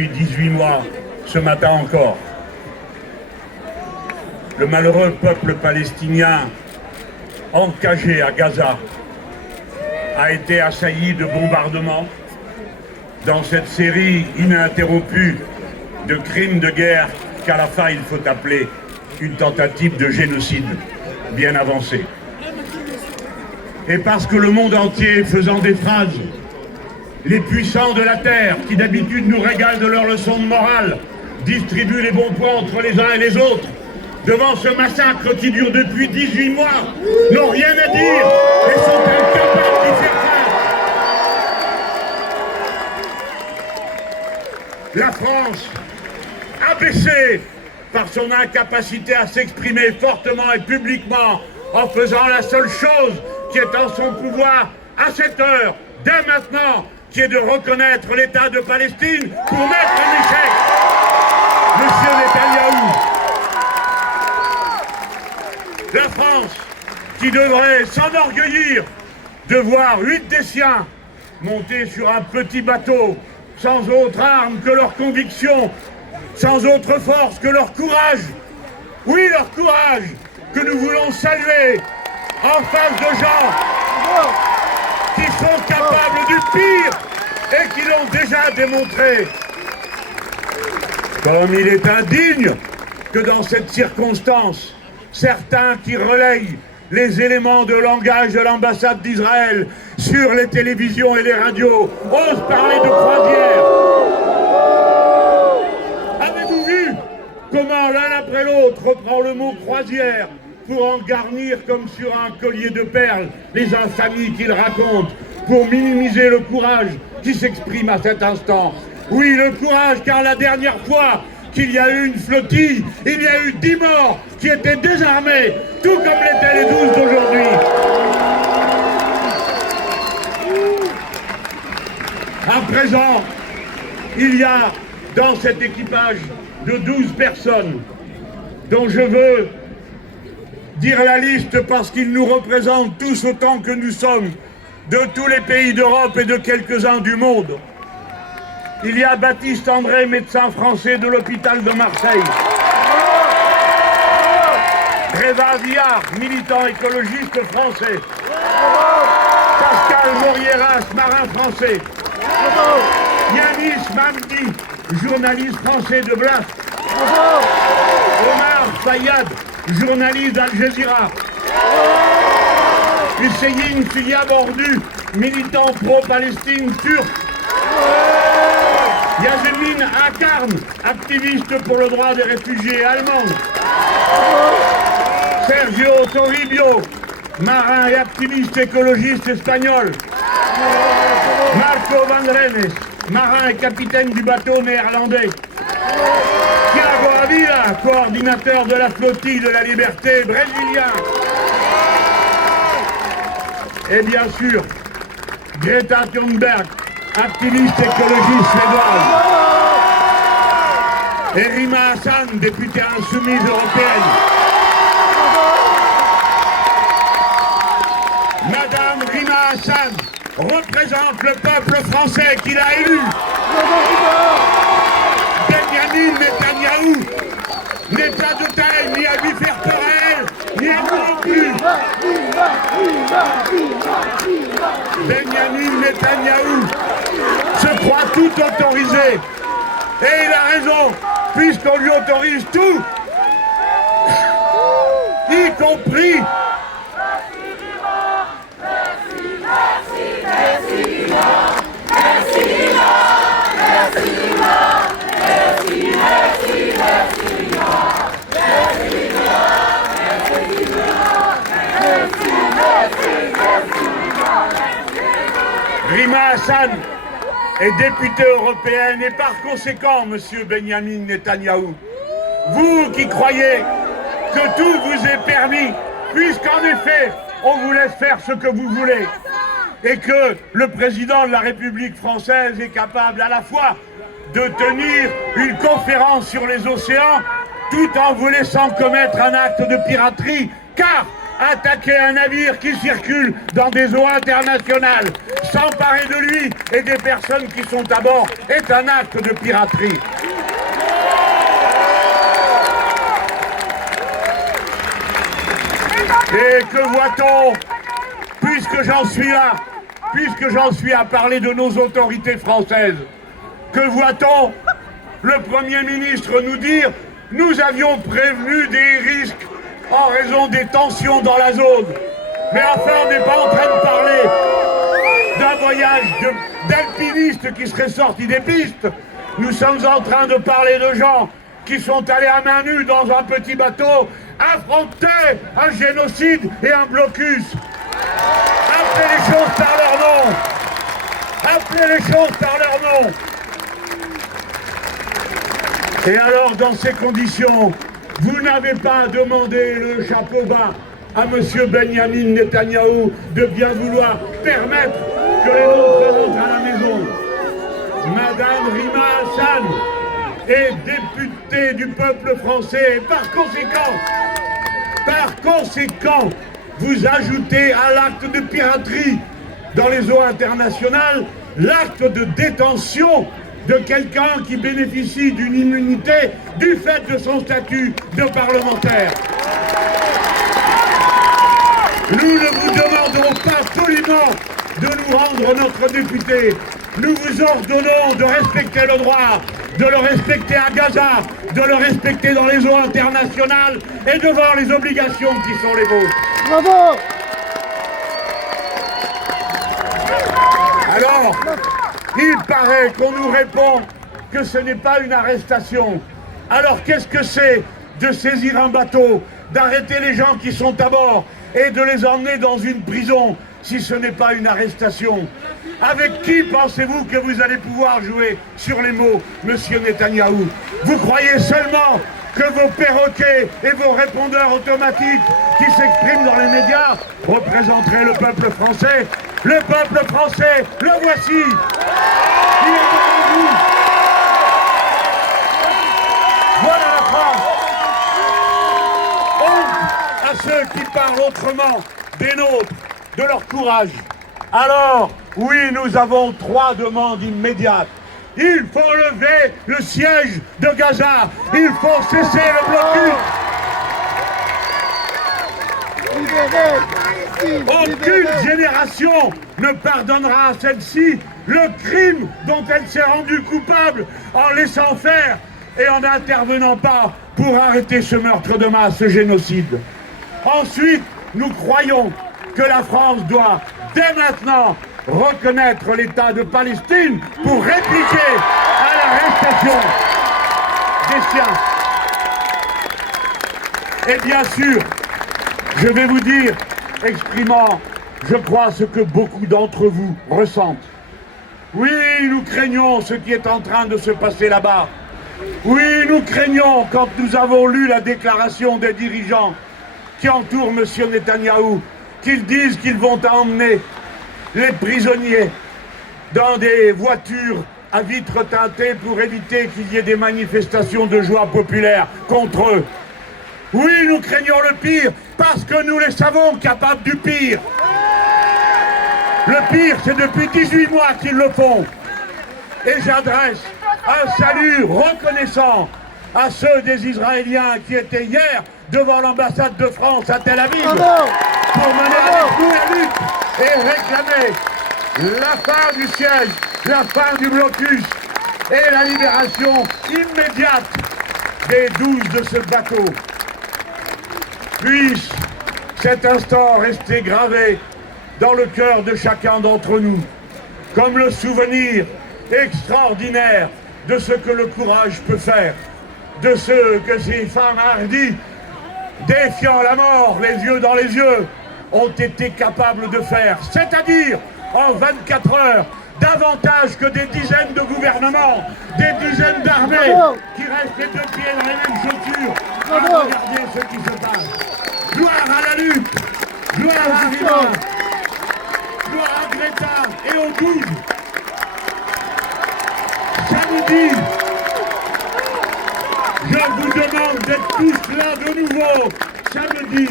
depuis 18 mois, ce matin encore. Le malheureux peuple palestinien, encagé à Gaza, a été assailli de bombardements dans cette série ininterrompue de crimes de guerre qu'à la fin il faut appeler une tentative de génocide bien avancée. Et parce que le monde entier, faisant des phrases, les puissants de la terre, qui d'habitude nous régalent de leurs leçons de morale, distribuent les bons points entre les uns et les autres, devant ce massacre qui dure depuis 18 mois, n'ont rien à dire et sont incapables d'y faire face. La France, abaissée par son incapacité à s'exprimer fortement et publiquement, en faisant la seule chose qui est en son pouvoir à cette heure, dès maintenant, qui est de reconnaître l'État de Palestine pour mettre en échec Monsieur Netanyahou. La France, qui devrait s'enorgueillir de voir 8 des siens monter sur un petit bateau, sans autre arme que leur conviction, sans autre force que leur courage. Oui, leur courage, que nous voulons saluer en face de gens qui sont capables du pire et qui l'ont déjà démontré. Comme il est indigne que dans cette circonstance, certains qui relayent les éléments de langage de l'ambassade d'Israël sur les télévisions et les radios osent parler de croisière. Avez-vous vu comment l'un après l'autre reprend le mot croisière pour en garnir comme sur un collier de perles les infamies qu'il raconte, pour minimiser le courage qui s'exprime à cet instant? Oui, le courage, car la dernière fois qu'il y a eu une flottille, il y a eu 10 morts qui étaient désarmés, tout comme l'étaient les 12 d'aujourd'hui. À présent, il y a dans cet équipage de 12 personnes dont je veux dire la liste parce qu'ils nous représentent tous autant que nous sommes de tous les pays d'Europe et de quelques-uns du monde. Il y a Baptiste André, médecin français de l'hôpital de Marseille. Réva Villard, militant écologiste français. Pascal Morieras, marin français. Yanis Mamdi, journaliste français de Blas. Omar Fayad, journaliste d'Al Jazeera. Hüseyin Filia Bordu, militant pro-Palestine turc. Yasemin Akarn, activiste pour le droit des réfugiés allemands. Sergio Toribio, marin et activiste écologiste espagnol. Marco Van Rennes, marin et capitaine du bateau néerlandais. Thiago Avila, coordinateur de la flottille de la liberté brésilien. Et bien sûr, Greta Thunberg, activiste écologiste suédoise. Et Rima Hassan, députée insoumise européenne. Madame Rima Hassan représente le peuple français qu'il a élu. Benyamin Netanyahou n'est pas de taille ni à lui faire peur à elle, ni à nous non plus. Benyamin Netanyahou se croit tout autorisé. Et il a raison, puisqu'on lui autorise tout, y compris Rima Hassan est députée européenne et par conséquent, monsieur Benyamin Netanyahou, vous qui croyez que tout vous est permis, puisqu'en effet, on vous laisse faire ce que vous voulez, et que le président de la République française est capable à la fois de tenir une conférence sur les océans tout en vous laissant commettre un acte de piraterie, car attaquer un navire qui circule dans des eaux internationales, s'emparer de lui et des personnes qui sont à bord est un acte de piraterie. Et que voit-on, puisque j'en suis à parler de nos autorités françaises, que voit-on le Premier ministre nous dire « Nous avions prévenu des risques en raison des tensions dans la zone ». Mais enfin, on n'est pas en train de parler d'un voyage d'alpinistes qui seraient sortis des pistes. Nous sommes en train de parler de gens qui sont allés à main nue dans un petit bateau affronter un génocide et un blocus. Appelez les choses par leur nom. Appelez les choses par leur nom. Et alors, dans ces conditions, vous n'avez pas demandé le chapeau bas à M. Benyamin Netanyahou de bien vouloir permettre que les nôtres rentrent à la maison. Madame Rima Hassan est députée du peuple français et par conséquent, vous ajoutez à l'acte de piraterie dans les eaux internationales l'acte de détention de quelqu'un qui bénéficie d'une immunité du fait de son statut de parlementaire. Nous ne vous demandons pas poliment de nous rendre notre député. Nous vous ordonnons de respecter le droit, de le respecter à Gaza, de le respecter dans les eaux internationales et devant les obligations qui sont les vôtres. Bravo! Alors, il paraît qu'on nous répond que ce n'est pas une arrestation. Alors qu'est-ce que c'est de saisir un bateau, d'arrêter les gens qui sont à bord et de les emmener dans une prison si ce n'est pas une arrestation? Avec qui pensez-vous que vous allez pouvoir jouer sur les mots, monsieur Netanyahou? Vous croyez seulement que vos perroquets et vos répondeurs automatiques qui s'expriment dans les médias représenteraient le peuple français? Le peuple français, le voici! Il est devant vous! Voilà la France! Honte à ceux qui parlent autrement des nôtres, de leur courage. Alors, oui, nous avons 3 demandes immédiates. Il faut lever le siège de Gaza. Il faut cesser le blocus. Aucune génération ne pardonnera à celle-ci le crime dont elle s'est rendue coupable en laissant faire et en n'intervenant pas pour arrêter ce meurtre de masse, ce génocide. Ensuite, nous croyons que la France doit, dès maintenant, reconnaître l'État de Palestine pour répliquer à l'arrestation des siens. Et bien sûr, je vais vous dire, exprimant, je crois, ce que beaucoup d'entre vous ressentent. Oui, nous craignons ce qui est en train de se passer là-bas. Oui, nous craignons, quand nous avons lu la déclaration des dirigeants qui entourent M. Netanyahou, qu'ils disent qu'ils vont emmener les prisonniers dans des voitures à vitres teintées pour éviter qu'il y ait des manifestations de joie populaire contre eux. Oui, nous craignons le pire parce que nous les savons capables du pire. Le pire, c'est depuis 18 mois qu'ils le font. Et j'adresse un salut reconnaissant à ceux des Israéliens qui étaient hier devant l'ambassade de France à Tel Aviv pour mener avec nous la lutte et réclamer la fin du siège, la fin du blocus et la libération immédiate des 12 de ce bateau. Puisse cet instant rester gravé dans le cœur de chacun d'entre nous, comme le souvenir extraordinaire de ce que le courage peut faire, de ce que ces femmes hardies, défiant la mort les yeux dans les yeux, ont été capables de faire, c'est-à-dire en 24 heures, davantage que des dizaines de gouvernements, des dizaines d'armées qui restent les 2 pieds dans les mêmes chaussures à regarder ce qui se passe. Gloire à la lutte, gloire à Rima, gloire à Greta et aux 12. Samedi, je vous demande d'être tous là de nouveau, samedi,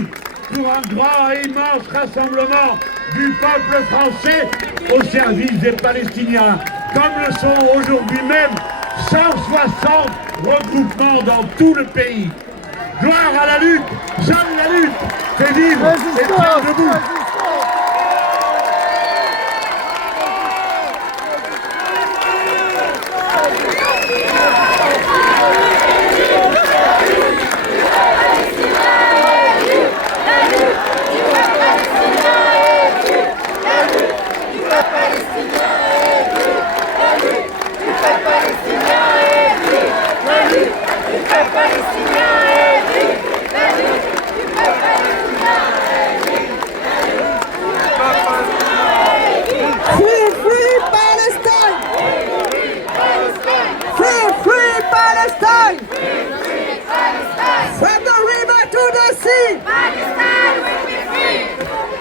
pour un grand et immense rassemblement du peuple français au service des Palestiniens, comme le sont aujourd'hui même 160 regroupements dans tout le pays. Gloire à la lutte, seule la lutte fait vivre et tient debout.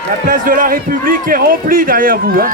La place de la République est remplie derrière vous. Hein.